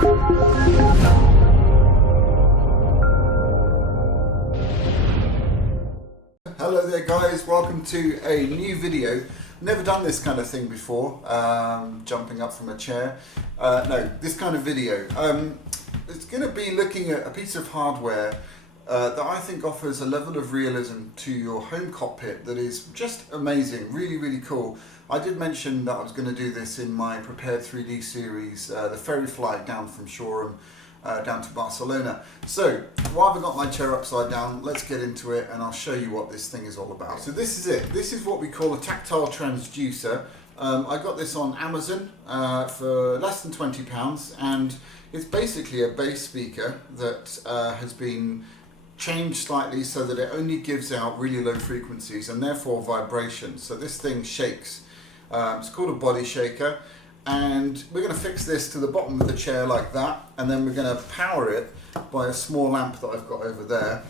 Hello there guys, welcome to a new video. Never done this kind of thing before, jumping up from a chair. No, this kind of video. It's going to be looking at a piece of hardware that I think offers a level of realism to your home cockpit that is just amazing, really cool. I did mention that I was going to do this in my Prepared 3D series, the ferry flight down from Shoreham down to Barcelona. So while I've got my chair upside down, let's get into it and I'll show you what this thing is all about. So this is it. This is what we call a tactile transducer. I got this on Amazon for less than £20, and it's basically a bass speaker that has been changed slightly so that it only gives out really low frequencies and therefore vibrations. So this thing shakes. It's called a body shaker, and we're going to fix this to the bottom of the chair like that, and then we're going to power it by a small amp that I've got over there.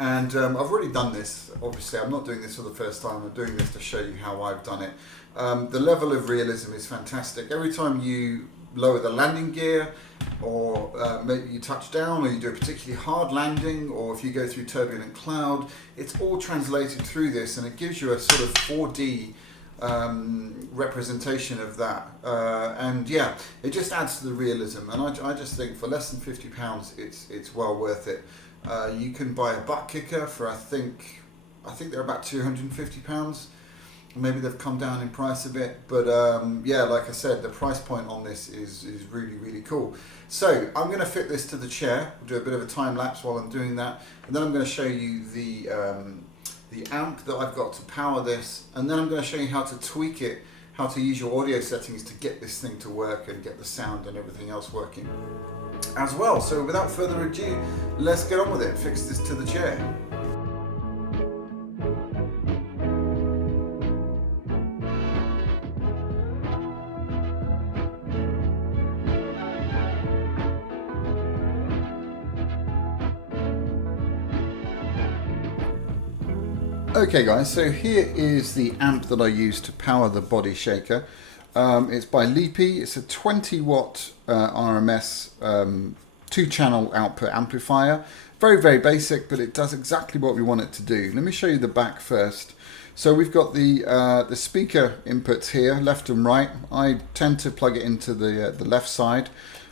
And I've already done this. Obviously I'm not doing this for the first time, I'm doing this to show you how I've done it. The level of realism is fantastic. Every time you lower the landing gear, or maybe you touch down, or you do a particularly hard landing, or if you go through turbulent cloud, it's all translated through this, and it gives you a sort of 4D representation of that, and yeah, it just adds to the realism. And I just think for less than £50 it's well worth it. You can buy a butt kicker for I think they're about £250. Maybe they've come down in price a bit, but yeah, like I said, the price point on this is really cool. So I'm going to fit this to the chair. We'll do a bit of a time lapse while I'm doing that, and then I'm going to show you the amp that I've got to power this, and then I'm going to show you how to tweak it, how to use your audio settings to get this thing to work and get the sound and everything else working as well. So without further ado, let's get on with it and fix this to the chair. Okay guys, so here is the amp that I use to power the body shaker. It's by Leapy. It's a 20 watt RMS 2-channel output amplifier. Very basic, but it does exactly what we want it to do. Let me show you the back first. So we've got the speaker inputs here, left and right. I tend to plug it into the left side.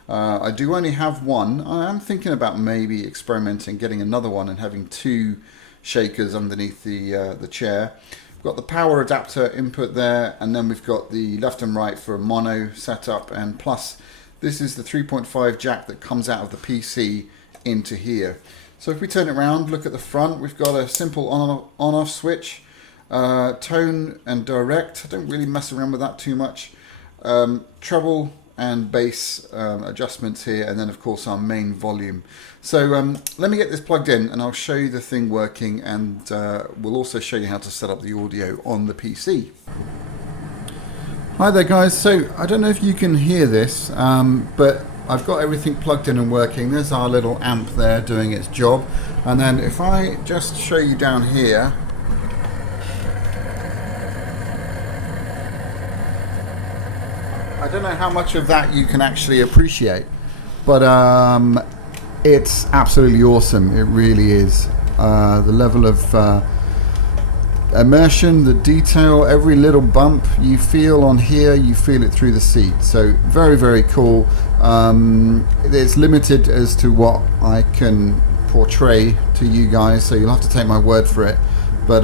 I do only have one. I am thinking about maybe experimenting, getting another one and having two shakers underneath the chair. We've got the power adapter input there, and then we've got the left and right for a mono setup, and plus this is the 3.5 jack that comes out of the PC into here. So if we turn it around, look at the front, we've got a simple on-off switch, tone and direct. I don't really mess around with that too much. Treble and bass adjustments here, and then of course our main volume. So let me get this plugged in and I'll show you the thing working, and we'll also show you how to set up the audio on the PC. Hi there guys, so I don't know if you can hear this, but I've got everything plugged in and working. There's our little amp there doing its job, and then if I just show you down here, I don't know how much of that you can actually appreciate, but it's absolutely awesome. It really is. The level of immersion, the detail, every little bump you feel on here, you feel it through the seat. So very cool. It's limited as to what I can portray to you guys, so you'll have to take my word for it. But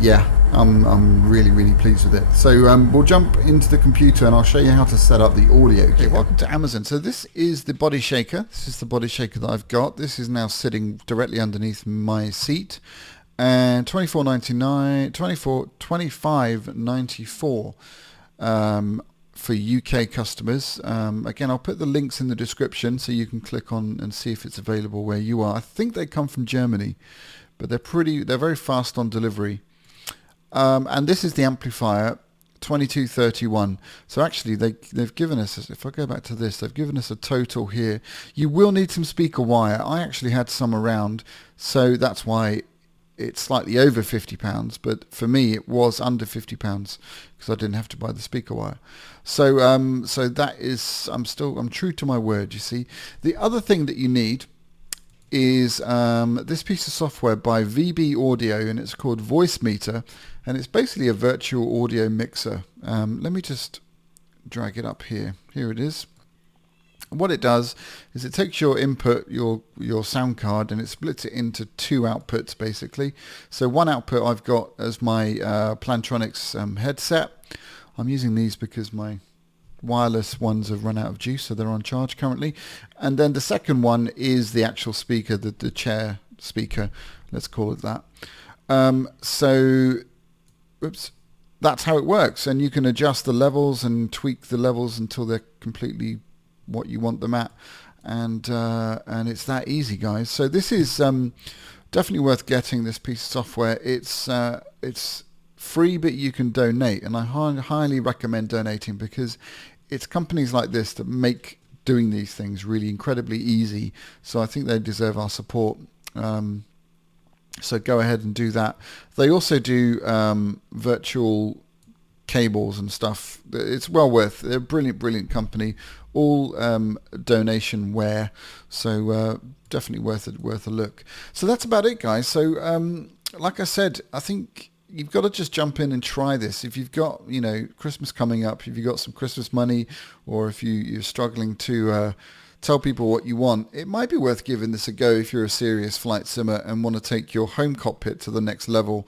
yeah, I'm really pleased with it. So we'll jump into the computer and I'll show you how to set up the audio. Okay, welcome to Amazon. So this is the body shaker. This is the body shaker that I've got. This is now sitting directly underneath my seat, and $25.94 for UK customers. Again, I'll put the links in the description so you can click on and see if it's available where you are. I think they come from Germany, but they're very fast on delivery. And this is the amplifier, 2231. So actually they've given us, if I go back to this, they've given us a total here. You will need some speaker wire. I actually had some around, so that's why it's slightly over £50, but for me it was under £50 because I didn't have to buy the speaker wire. So so that is, I'm true to my word, you see. The other thing that you need is this piece of software by VB Audio, and it's called Voice Meter, and it's basically a virtual audio mixer. Let me just drag it up here. Here it is. What it does is it takes your input, your sound card, and it splits it into two outputs basically. So one output I've got as my Plantronics headset. I'm using these because my wireless ones have run out of juice, so they're on charge currently. And then the second one is the actual speaker, the chair speaker, let's call it that. Oops. That's how it works, and you can adjust the levels and tweak the levels until they're completely what you want them at, and it's that easy, guys. So this is definitely worth getting, this piece of software. It's free, but you can donate, and I highly recommend donating because it's companies like this that make doing these things really incredibly easy. So I think they deserve our support. So go ahead and do that. They also do virtual cables and stuff. It's well worth. They're a brilliant company. All donation-ware, so definitely worth a look. So that's about it, guys. So like I said, I think you've got to just jump in and try this. If you've got, you know, Christmas coming up, if you've got some Christmas money, or if you're struggling to tell people what you want, it might be worth giving this a go if you're a serious flight simmer and want to take your home cockpit to the next level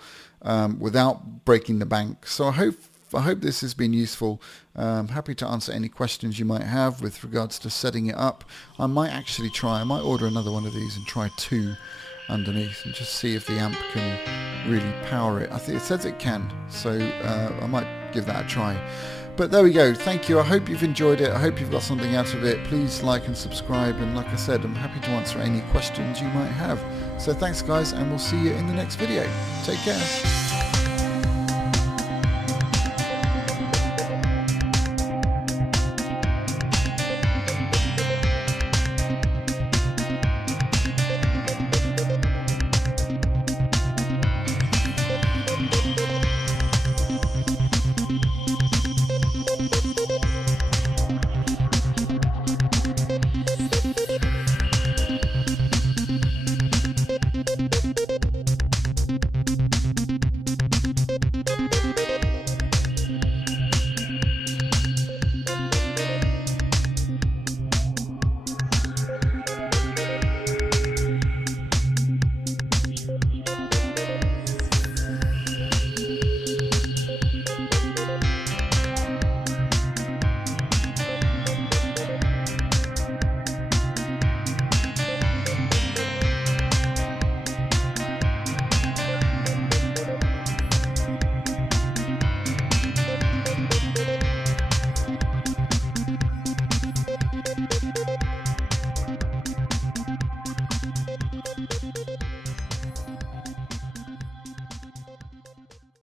without breaking the bank. So I hope this has been useful. I'm happy to answer any questions you might have with regards to setting it up. I might order another one of these and try two underneath and just see if the amp can really power it. I think it says it can, so I might give that a try. But there we go. Thank you. I hope you've enjoyed it. I hope you've got something out of it. Please like and subscribe, and like I said, I'm happy to answer any questions you might have. So thanks, guys, and we'll see you in the next video. Take care.